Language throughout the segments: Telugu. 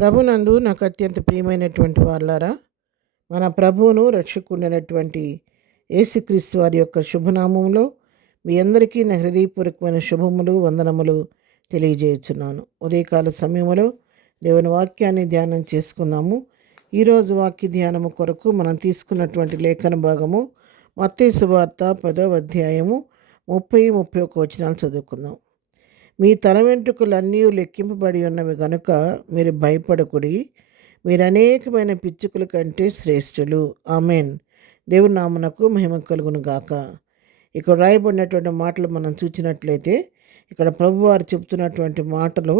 ప్రభునందు నాకు అత్యంత ప్రియమైనటువంటి వాళ్ళారా, మన ప్రభువును రక్షకుడైనటువంటి యేసుక్రీస్తు వారి యొక్క శుభనామంలో మీ అందరికీ నా హృదయపూర్వకమైన శుభములు వందనములు తెలియజేయుచున్నాను. ఉదయకాల సమయంలో దేవుని వాక్యాన్ని ధ్యానం చేసుకుందాము. ఈరోజు వాక్య ధ్యానము కొరకు మనం తీసుకున్నటువంటి లేఖన భాగము మత్తయి సువార్త 10వ అధ్యాయము 30-31 వచనాలు చదువుకుందాం. మీ తల వెంట్రుకలన్నీ లెక్కింపబడి ఉన్నవి గనుక మీరు భయపడకుడి, మీరు అనేకమైన పిచ్చుకల కంటే శ్రేష్ఠులు. ఆమెన్. దేవుని నామమునకు మహిమ కలుగును గాక. ఇక్కడ రాయబడినటువంటి మాటలు మనం చూసినట్లయితే ఇక్కడ ప్రభువారు చెప్తున్నటువంటి మాటలు,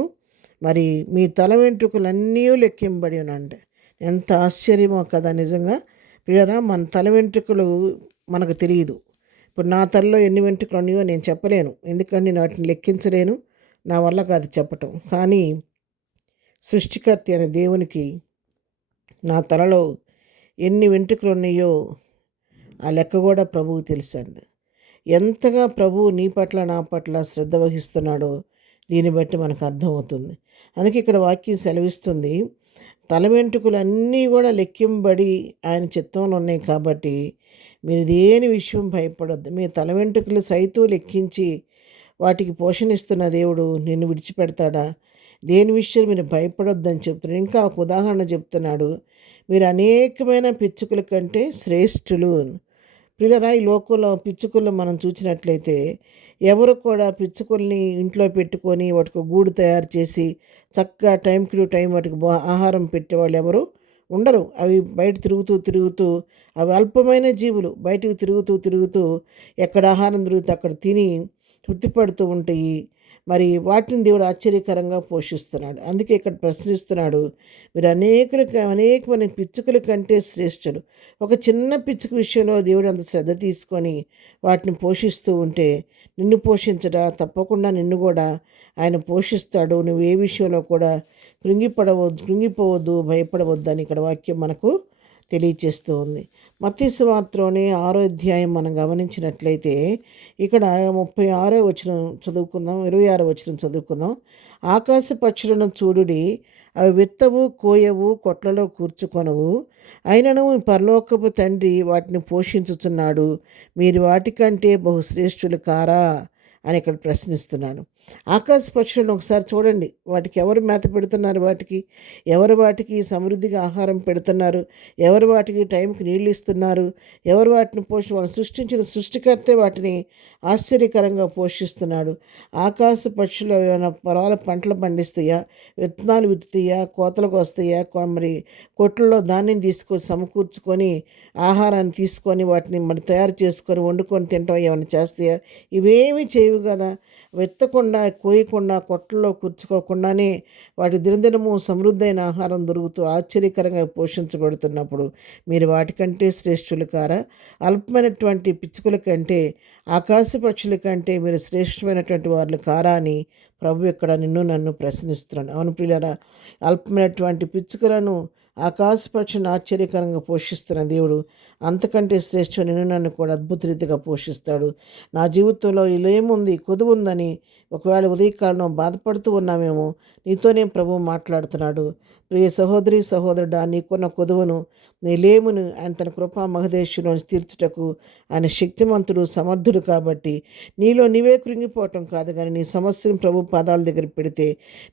మరి మీ తల వెంట్రుకలన్నీ లెక్కింపబడి ఉన్నాయంటే ఎంత ఆశ్చర్యమో కదా. నిజంగా ప్రియరా, మన తల వెంట్రుకలు మనకు తెలియదు. ఇప్పుడు నా తలలో ఎన్ని వెంట్రుకలు ఉన్నాయో నేను చెప్పలేను, ఎందుకంటే నేను వాటిని లెక్కించలేను, నా వల్ల కాదు చెప్పటం. కానీ సృష్టికర్త అయిన దేవునికి నా తలలో ఎన్ని వెంట్రుకలు ఉన్నాయో ఆ లెక్క కూడా ప్రభువు తెలుసండి. ఎంతగా ప్రభువు నీ పట్ల నా పట్ల శ్రద్ధ వహిస్తున్నాడో దీన్ని బట్టి మనకు అర్థమవుతుంది. అందుకే ఇక్కడ వాక్యం సెలవిస్తుంది, తల వెంట్రుకలు అన్నీ కూడా లెక్కింబడి ఆయన చిత్తంలో ఉన్నాయి కాబట్టి మీరు దేని విషయం భయపడొద్దు. మీ తల వెంట్రుకలు సైతం లెక్కించి వాటికి పోషణిస్తున్న దేవుడు నిన్ను విడిచిపెడతాడా? దేని విషయం మీరు భయపడొద్దని చెప్తున్నాడు. ఇంకా ఒక ఉదాహరణ చెప్తున్నాడు, మీరు అనేకమైన పిచ్చుకల కంటే శ్రేష్ఠులు. పిల్లరా, ఈ లోకంలో పిచ్చుకలను మనం చూసినట్లయితే ఎవరు కూడా పిచ్చుకల్ని ఇంట్లో పెట్టుకొని వాటికి గూడు తయారు చేసి చక్కగా టైంకి టు టైం వాటికి ఆహారం పెట్టేవాళ్ళు ఎవరు ఉండరు. అవి బయట తిరుగుతూ అవి అల్పమైన జీవులు బయటకు తిరుగుతూ ఎక్కడ ఆహారం దొరికితే అక్కడ తిని తృప్తిపడుతూ ఉంటాయి. మరి వాటిని దేవుడు ఆశ్చర్యకరంగా పోషిస్తున్నాడు. అందుకే ఇక్కడ ప్రశ్నిస్తున్నాడు, మీరు అనేకమైన పిచ్చుకల కంటే శ్రేష్ఠులు. ఒక చిన్న పిచ్చుక విషయంలో దేవుడు అంత శ్రద్ధ తీసుకొని వాటిని పోషిస్తూ ఉంటే నిన్ను పోషించడా? తప్పకుండా నిన్ను కూడా ఆయన పోషిస్తాడు. నువ్వు ఏ విషయంలో కూడా కృంగిపోవద్దు, భయపడవద్దు అని ఇక్కడ వాక్యం మనకు తెలియచేస్తూ ఉంది. మత్తయి సువార్తలోని 6వ అధ్యాయం మనం గమనించినట్లయితే ఇక్కడ 36వ వచనం చదువుకుందాం, 26వ వచనం చదువుకుందాం. ఆకాశ పక్షులను చూడుడి, అవి విత్తవు, కోయవు, కొట్లలో కూర్చుకొనవు, అయినను పరలోకపు తండ్రి వాటిని పోషించుచున్నాడు. మీరు వాటికంటే బహుశ్రేష్ఠులు కారా అని ఇక్కడ ప్రశ్నిస్తున్నాడు. ఆకాశ పక్షులను ఒకసారి చూడండి, వాటికి ఎవరు మేత పెడుతున్నారు? ఎవరు వాటికి సమృద్ధిగా ఆహారం పెడుతున్నారు? ఎవరు వాటికి టైంకి నీళ్ళు ఇస్తున్నారు? ఎవరు వాటిని వాళ్ళు సృష్టించిన సృష్టికర్తే వాటిని ఆశ్చర్యకరంగా పోషిస్తున్నాడు. ఆకాశ పక్షులు ఏమైనా పొలాల పంటలు పండిస్తాయా? విత్తనాలు విత్తుతాయా? కోతలకు వస్తాయా? మరి కొట్లలో ధాన్యం తీసుకొని సమకూర్చుకొని ఆహారాన్ని తీసుకొని వాటిని మరి తయారు చేసుకొని వండుకొని తింటాం ఏమైనా చేస్తాయా? ఇవేమీ చేయవు కదా. విత్తకుండా, కోయకుండా, కొట్టల్లో కూర్చుకోకుండానే వాటి దినదినము సమృద్ధైన ఆహారం దొరుకుతూ ఆశ్చర్యకరంగా పోషించబడుతున్నప్పుడు మీరు వాటికంటే శ్రేష్ఠులు కారా? అల్పమైనటువంటి పిచ్చుకల కంటే, ఆకాశ పక్షుల కంటే మీరు శ్రేష్టమైనటువంటి వారు కారా అని ప్రభు ఇక్కడ నన్ను ప్రశ్నిస్తున్నాడు. అవును ప్రియులారా, అల్పమైనటువంటి పిచ్చుకలను ఆకాశ పక్షిని ఆశ్చర్యకరంగా పోషిస్తున్న దేవుడు అంతకంటే శ్రేష్ఠ నన్ను కూడా అద్భుత రీతిగా పోషిస్తాడు. నా జీవితంలో ఇలా ఏముంది, కొదువు ఉందని ఒకవేళ ఉదయకాలం బాధపడుతూ ఉన్నామేమో, నీతోనే ప్రభు మాట్లాడుతున్నాడు. ప్రియ సహోదరి సహోదరుడా, నీకున్న కొదువును, నీ లేమును ఆయన తన కృపా మహదేశులో తీర్చుటకు ఆయన శక్తిమంతుడు, సమర్థుడు. కాబట్టి నీలో నీవే కృంగిపోవటం కాదు, కానీ నీ సమస్యను ప్రభు పాదాల దగ్గర పెడితే,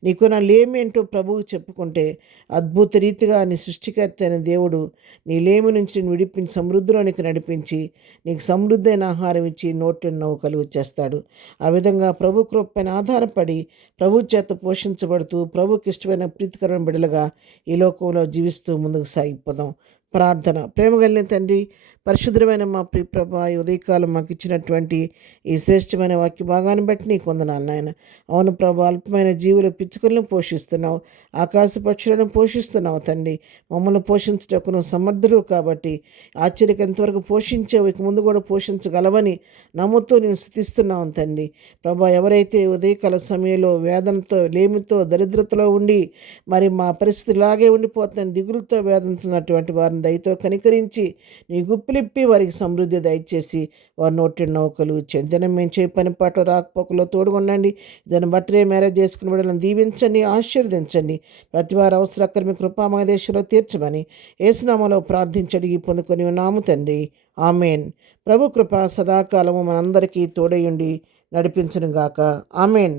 నీకున్న లేమేంటో ప్రభువు చెప్పుకుంటే అద్భుత రీతిగా నీ సృష్టికర్త అయిన దేవుడు నీ లేము నుంచి నేను విడిపించి సమృద్ధిలోనికి నడిపించి నీకు సమృద్ధైన ఆహారం ఇచ్చి నోటి నవ్వు కలుగు చేస్తాడు. ఆ విధంగా ప్రభు కృపపైన ఆధారపడి ప్రభు చేత పోషించబడుతూ ప్రభుకి ఇష్టమైన ప్రీతికరమైన బిడ్డలుగా ఈ లోకంలో జీవిస్తూ ముందుకు సాగిపోదాం. ప్రార్థన. ప్రేమ కలిగిన తండ్రి, పరిశుద్ధమైన మా ప్రియప్రభ, ఈ ఉదయకాలం మాకు ఇచ్చినటువంటి ఈ శ్రేష్టమైన వాక్య భాగాన్ని బట్టి నీకు వందనాలు నాయన. అవును ప్రభు, అల్పమైన జీవుల పిచ్చుకలను పోషిస్తున్నావు, ఆకాశ పక్షులను పోషిస్తున్నావు తండ్రి. మమ్మల్ని పోషించటకు నువ్వు సమర్థుడు కాబట్టి ఆశ్చర్యకు ఎంతవరకు పోషించావు, ఇక ముందు కూడా పోషించగలవని నమ్ముతూ నేను స్తుతిస్తున్నావు తండ్రి. ప్రభా, ఎవరైతే ఉదయకాల సమయంలో వేదనతో, లేమితో, దరిద్రతలో ఉండి మరి మా పరిస్థితి ఇలాగే ఉండిపోతుందని దిగులతో వేదనతున్నటువంటి వారిని దయతో కనికరించి నీ గుప్పిలి చెవులిప్పి వారికి సమృద్ధి దయచేసి వారి నోటి నౌకలు చెందిన మేము చేయ పని పాటలు రాకపోకలో తోడుగొండండి. దాన్ని బర్త్డే మ్యారేజ్ చేసుకుని బిడ్డలను దీవించండి, ఆశీర్వదించండి. ప్రతి వారి అవసరక్కర మీ కృపామయదేశంలో తీర్చమని యేసునామములో ప్రార్థించడిగి పొందుకొని ఉన్నాము తండ్రి. ఆమెన్. ప్రభు కృప సదాకాలము మనందరికీ తోడయుండి నడిపించునుగాక. ఆమెన్.